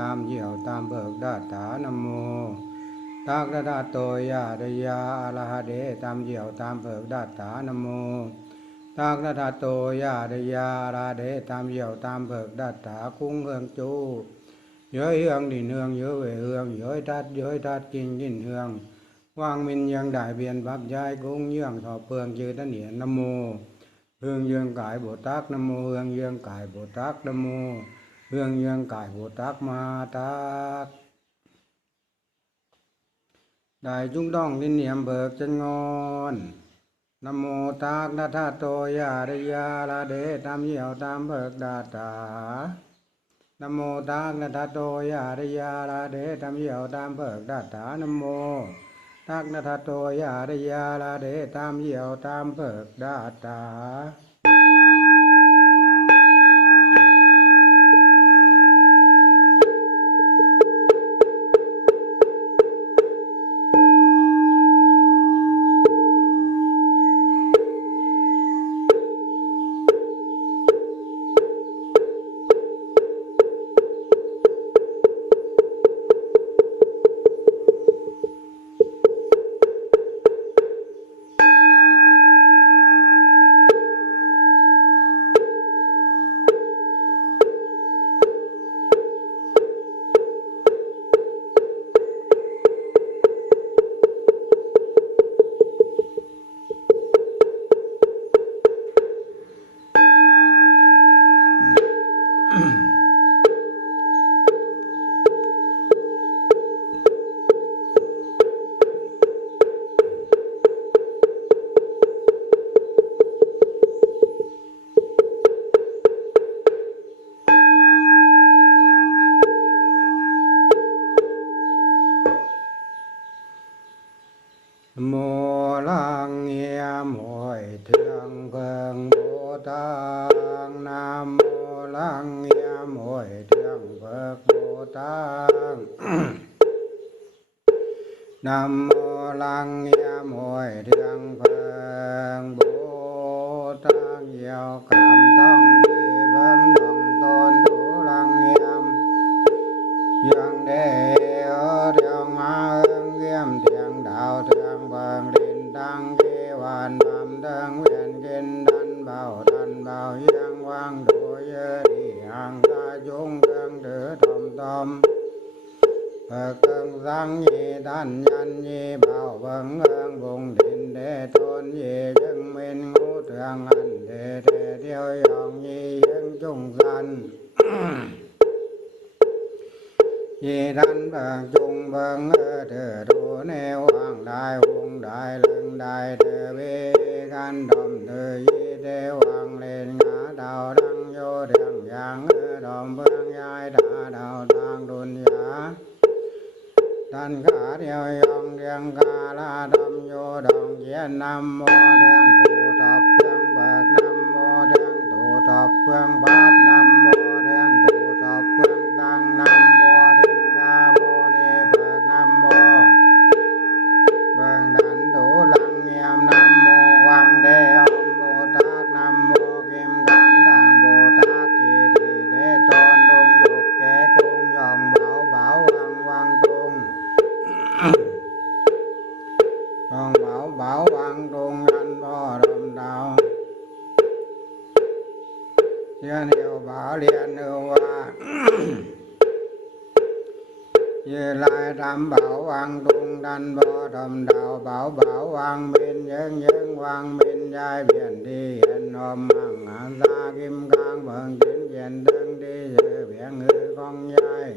ตามเหี่ยวตามเบิกดาตานโมตากระดาโตยาดยาอรหเด ตามเหี่ยวตามเบิกดาตานโมตากระดาโตยาดยาราเดตามเหี่ยวตามเบิกดาตาคุ้งเฮืองจูเย้ยเฮืองดินเฮืองเย้ยเวเฮืองเย้ยทัดเย้ยทัดกินยินเฮือง วางมินยังได้เบียนบับย้ายกุ้งเยื่องถอเปลืองยืดเหนียนนโมเฮืองเยืองกายโบตักนโมเฮืองเยืองกายโบตักนโมเรื่องเยียงกายหัวตักมาตักได้จุงต้องลินเนียมเบิกจนงอน นโมตากนาธาโตยาริยาลาเดตามเหี่ยวตามเบิกดาตานโมตากนาธาโตยาริยาลาเดตามเหี่ยวตามเบิกดาตานโมตากนาธาโตยาริยาลาเดตามเหี่ยวตามเบิกดาตาดังเกวันทำดังเวียนกินดันเบาดันเบายังวางโดยเยดีอังตายุงเรืองเดือทอมทอมเพื่อกิงสังยีดันยันยีเบาเบิงเอิงบุงดินเดทนยียึงมินงูเถืองอันเดเดเดียวยองยียังจงสัน vì đánh bằng chung bằng vâng, từ đồ nêu hoàng đại hùng đại lưng đại từ bê gan đồng từ y đế hoàng lên ngã đạo đăng vô đường giang đồng vương giai đã đạo đang đun giá tân khả điều yong điang ca la đâm vô đồng diễn nam mô điang tụ tập phương bạc nam mô điang tụ tập phương bát nam mô điang tụ tập phương tăng nam tam bảo hoàng trung đan bồ đồng đạo bảo bảo hoàng minh nhân nhân hoàng minh giai biển đi hiện hôm hằng hạng gia kim cang vương chính diện đơn đi dự biển ngư con giai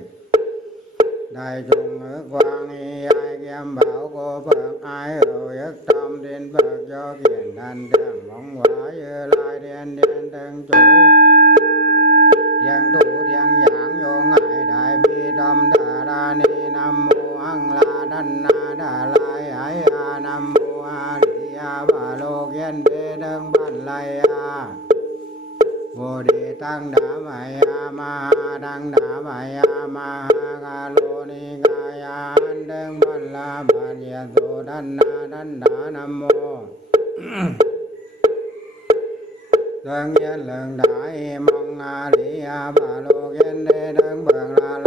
đại chúng ước quang y ai kiêm bảo cô phật ai hữu ước tâm đến phật cho kiển thành đường mong hóa như lai thiên thiên thân chúng รีงถูยังหยางโยงง่ได้มีดำดารานีนำโมอังลาดันนาดาลายไอานำโมอาริยาบาโลเกียนเบดังบันไลอาโวดีตั้งดามายามาดังดามายามากาโลนิกายานเดงบัลลาบาเยโตดันนาดันดานโมเรื่องเย็นเรื่องได้มองอาลียาบาโลเกนเดเรืงเบื้องลา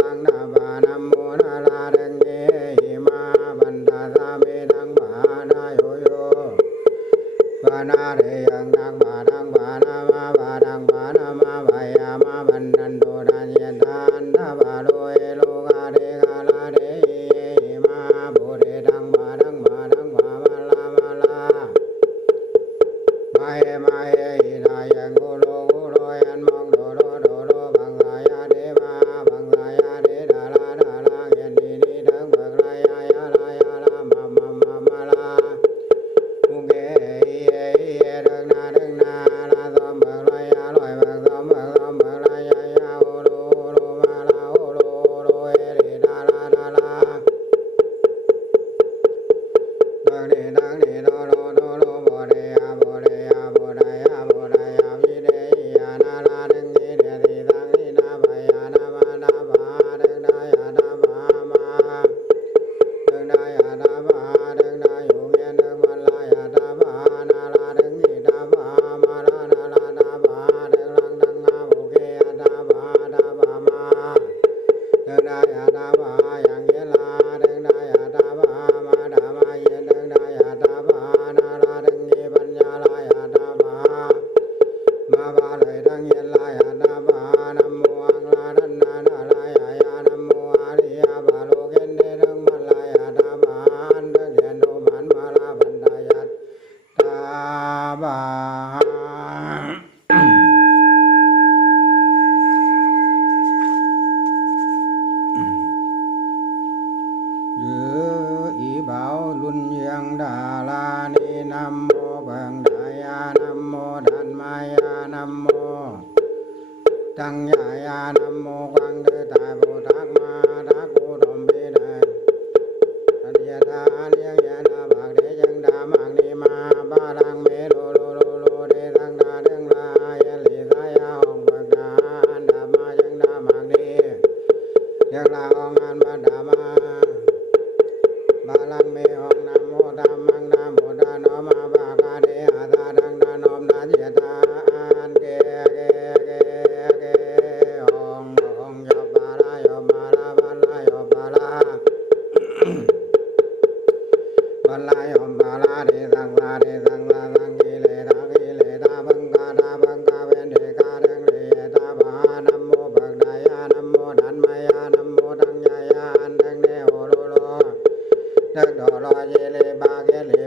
တတော်ရရေလေပါခဲလေ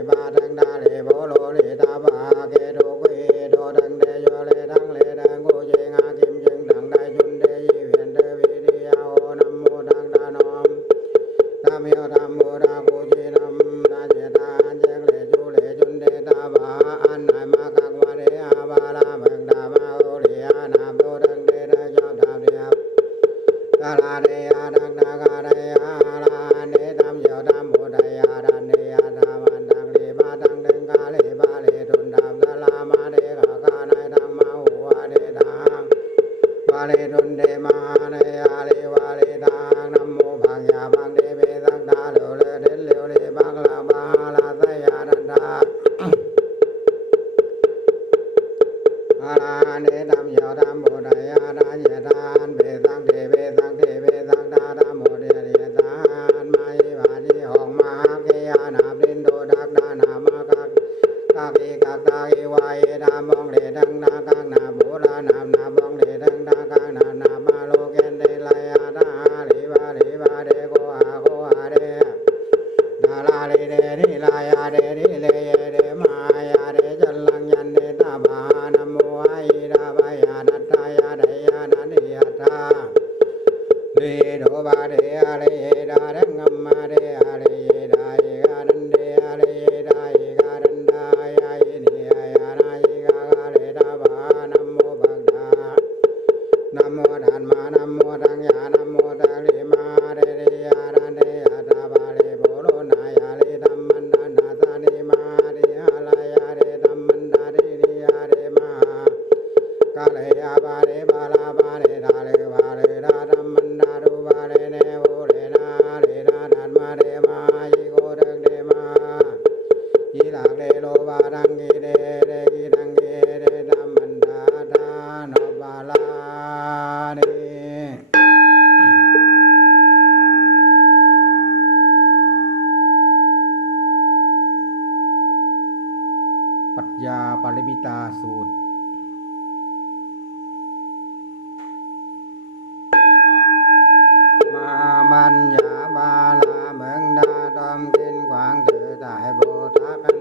ยาปริมิตาสูตร มาบัญญาบาลาเมืองดาดอมกินขวางถือได้บูทา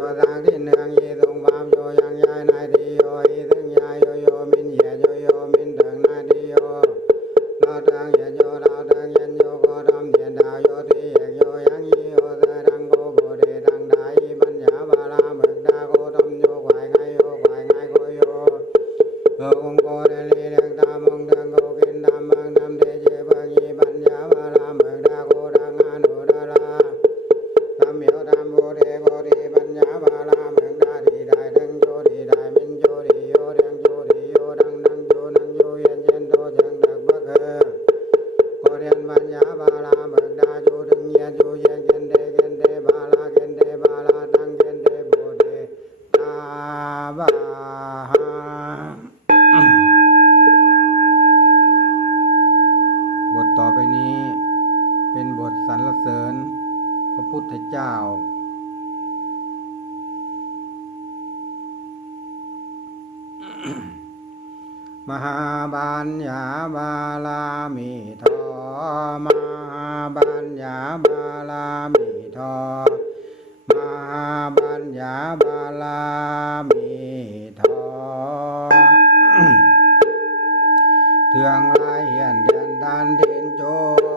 သောသာတိနံယေသုံပါပြောယံယာเสริญพระพุทธเจ้า มหาบัญญาบาลามิทอมหาบัญญาบาลามิทอมหาบัญญาบาลามิทอเทืองลายเหียนเดือนดานเด่นโจ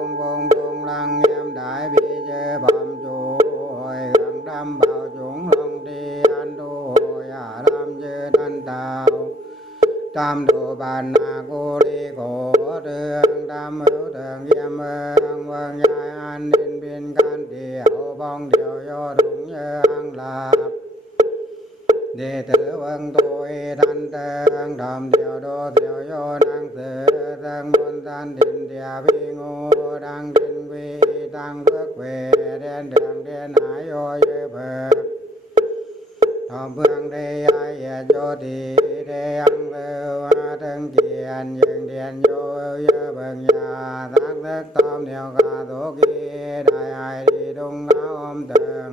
งวงวงลังเ đại bi chế phạm chủ hồi gần đâm bảo chúng lòng đi an tu hồi hạ đâm chư thân đạo tam đồ bàn na cô đi cổ đường tam hữu thường nghiêm ương vương nhai an ninh biên can trì hậu phong điều do đúng như an lạc đệ tử vương tôi thanh tương thầm điều đô tiểu vô năng sự tương môn thanh định địa vi ngô đăng ลังเบิกเวเดนเดืองแดนหายโยเยเบิกทอมเมืองเดียเยโยดีเดียงเลวาถึงเกียนยังเดียนโยเยเบิงยาทักเลิกตอมเดียวกาโตกีได้ไอดีดุงเอาอมเติง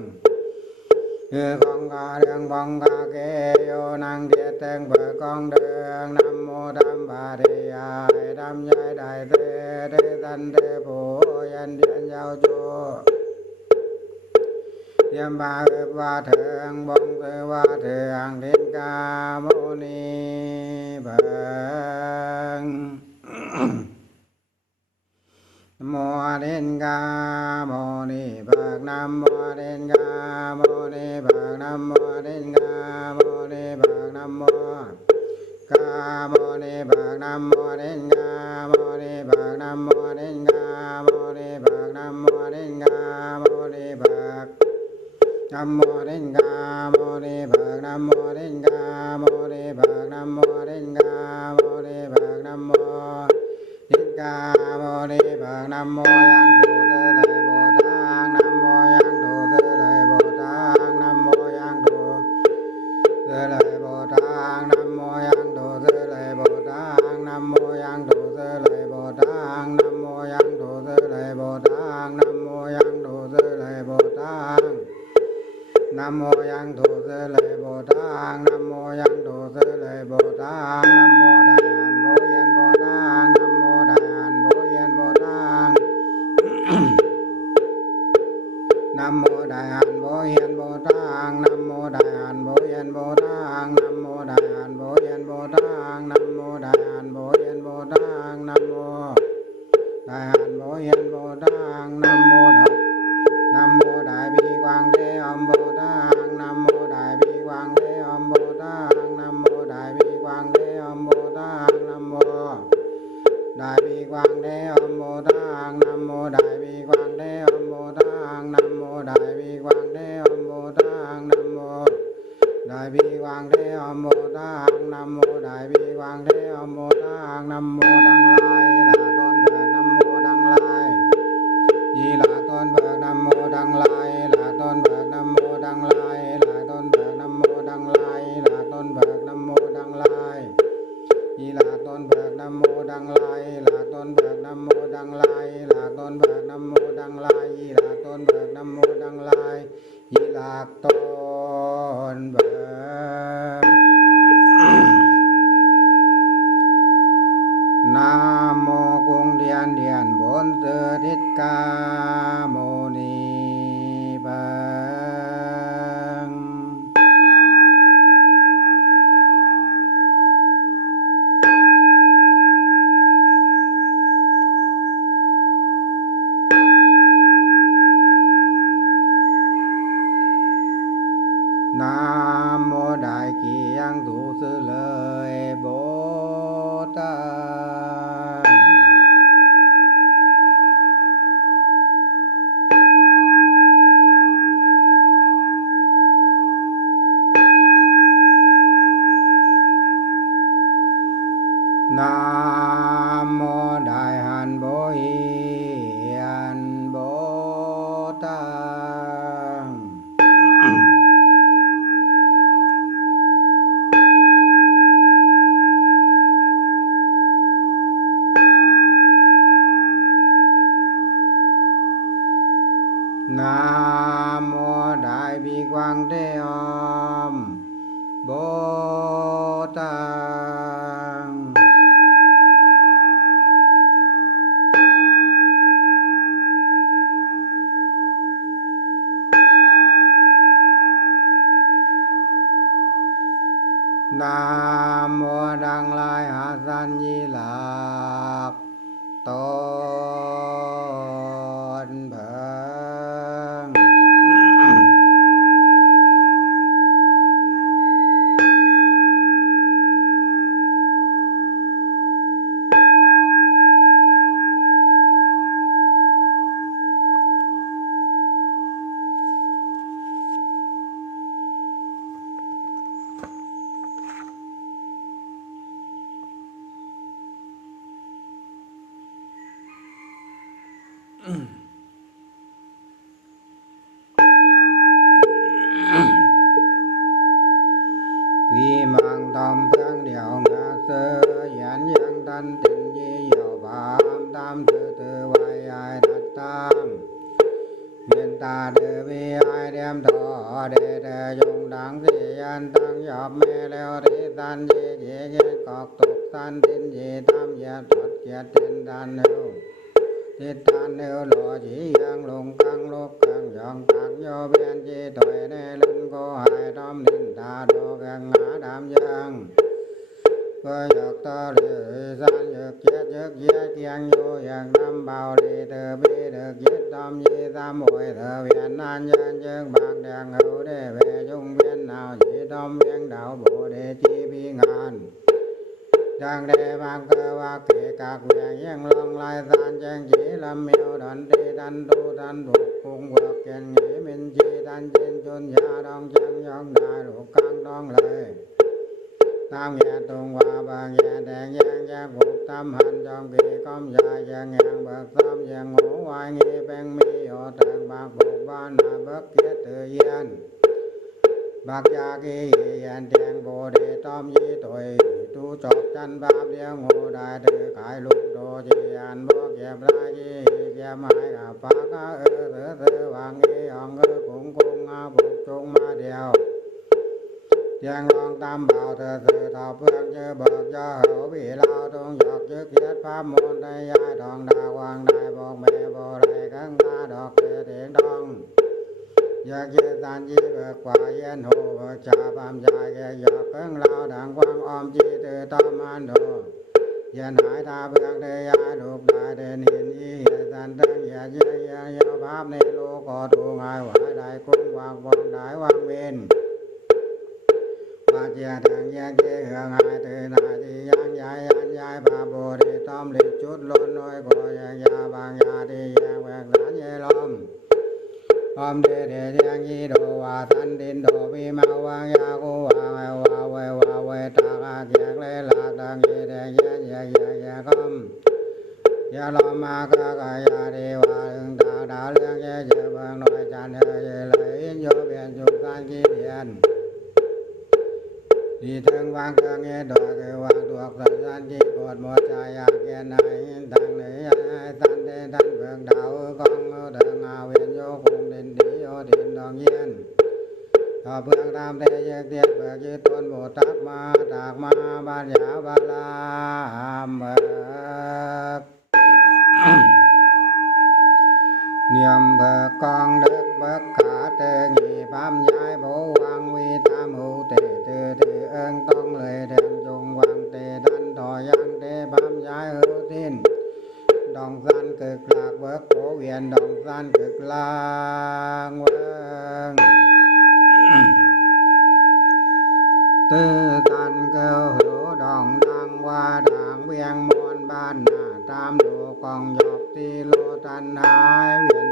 như con có đường bông ca kê vô năng địa tương bờ con đường nam mô tam bà thị ai tam giới đại thế thế thân thế phụ nhân điện giao chúa Diêm ba ước ba thượng bông tư ba thượng thiên ca mâu ni bằng โมเดนกาโมนิบากนัมโมเดนกาโมนิบากนัมโมเดนกาโมนิบากนัมโมกาโมนิบากนัมโมเดนกาโมนิบากนัมโมเดนกาโมนิบากนัมโมเดนกาโมนิบากนัมโมเดนกาโมนิบากนัมโมเดนกาโมนิบากนัมโมเดนกาโมนิบากนัมโม ca mô ni phật nam mô an trụ thế lợi bồ tát nam mô an trụ thế lợi bồ tát nam mô an trụ thế lợi bồ tát nam mô an trụ thế lợi bồ tát nam mô an trụ nam mô an trụ nam mô an trụ nam mô an trụ nam mô an trụ nam mô đại hạnh bồ tát nam mô đại hạnh bố hiền bồ tát nam mô đại hạnh bố hiền bồ tát nam mô đại hạnh bố hiền bồ tát nam mô đại hạnh bố hiền bồ tát nam mô đại hạnh bố hiền bồ tát nam mô đại nam mô đại bi quan thế âm bồ tát nam mô đại bi quan thế âm bồ tát nam mô đại bi quan thế âm bồ tát nam mô đại bi quan thế âm bồ tát บีวังเทอโมตังนโมได้บีวังเทอโมตังนโม ดังไลลาต้นเบิกนโม ดังไลยยีลาต้นเบิกนโม ดังไลลาต้นเบ一样都是乐爱宝。nam mô đại bi quang thế âm bồ tát nam mô đăng lai hạ san di lạc tổ จากแดงแยังลองลายสานแจงจีลำเมียวดันดีดันดูดันดุกคุงวกเกณฑ์หนีมินจีดันจินจนยาดองจังยองได้ลูกกังดองเลยตามแย่ตรงว่าบางแย่แดงแยงแยงบุกตามหันจอมกีก้อมยาแยงแงงเบิกต้ำแยงหัววายงีแบงมีโอแตงบางบุกบ้านนาเบิกเกียรติเยีน bạc cha kỳ yên tiền bồ đề tâm di tuổi tu chọc chân ba liêng hồ đại từ khải lục đồ chi an bố kiệm ra chi kiệm hải gặp phá ca ư thứ thứ vàng nghi ông ư cũng cung a phục chung ma điều Thiên long tam bảo thừa sự thọ phương chư bậc cho hữu bị lao tung dọc chư kiết pháp môn tây giai thọn đà hoàng đại bồ mê bồ đề căn ta đọc sự thiện thông giác ke tan chi vượt qua yên hồ vượt cha phàm dài ke dọc ứng lao đàng quang om chi từ tâm an đồ yên hải ta vượt đề ya lục đại đề niên y hiện tan tăng ya che ya ya pháp ni lô có tu ngài hoại đại cung hoàng quang đại hoàng minh và chia thằng ya ke hương hai từ đại thì yang dài yang dài ba bồ đề tâm liệt chút luôn nơi của yang gia bằng gia thì yang vượt đã nhẹ lòng om đề đề giang di đồ hòa thanh tin đồ bi mau quang gia cô hòa mai hòa quê hòa quê ta ca kiệt lê lạc đang di đề gia gia gia gia công gia lo ma ca ca gia đi hòa đường ta đã lương gia gia vương nội chân hệ về lấy yên vô biển chúng sanh chi biển đi thân vang cơ nghe đồ kỳ hoàng thuộc thời gian chi cột một trà gia kia này thằng lý ai san thế thân vương đạo con เบื้องตามเตยเตียเบิกจิตตนบุตรมาจากมาบาญาบาลามเบิกนิยมเบิกกองเด็กเบิกขาเตงีพามยายโบวังวีตามหูเตเตเตเอิงต้องเลยเดินจงวังเตดันถอยังเตพามยายหูทินดองสันเกิดกลากเบิกโผเวียนดองสันเกิดกลางเวิงตื้อตันเกลือหูดองดังว่าทางเวียงมวนบ้านนาตามดูกองหยอบตีโลตันนายเวียน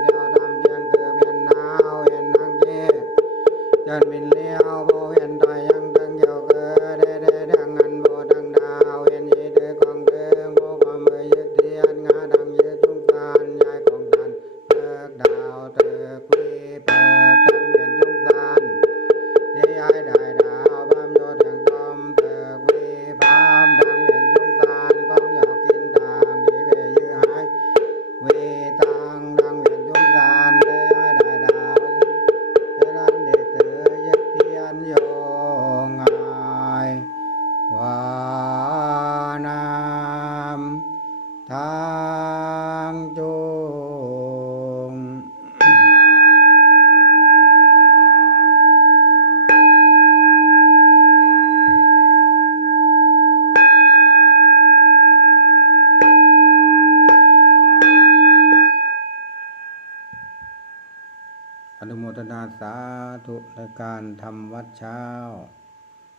ธุในการทำวัดเช้า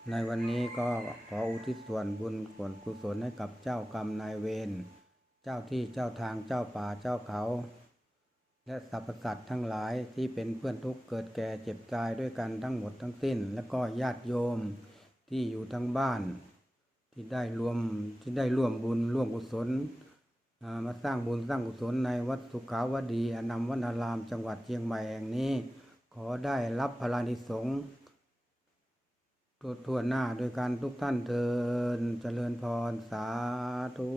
ในวันนี้ก็ขออุทิศส่วนบุญส่วนกุศลให้กับเจ้ากรรมนายเวรเจ้าที่เจ้าทางเจ้าป่าเจ้าเขา และสรรพสัตว์ทั้งหลายที่เป็นเพื่อนทุกเกิดแก่เจ็บตายด้วยกันทั้งหมดทั้งสิ้น และก็ญาติโยมที่อยู่ทั้งบ้านที่ได้รวมที่ได้ร่วมบุญร่วมกุศลมาสร้างบุญสร้างกุศลในวัดสุขาวดีอนามวนารามจังหวัดเชียงใหม่แห่งนี้ขอได้รับพลานิสงท์่วทั่วหน้าโดยการทุกท่านเทินเจริญพรสาธุ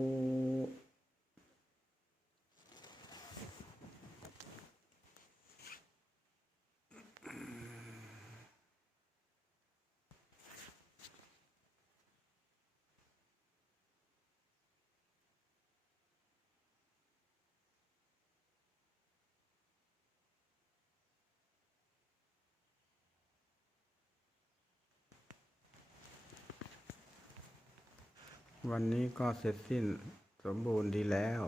วันนี้ก็เสร็จสิ้นสมบูรณ์ดีแล้ว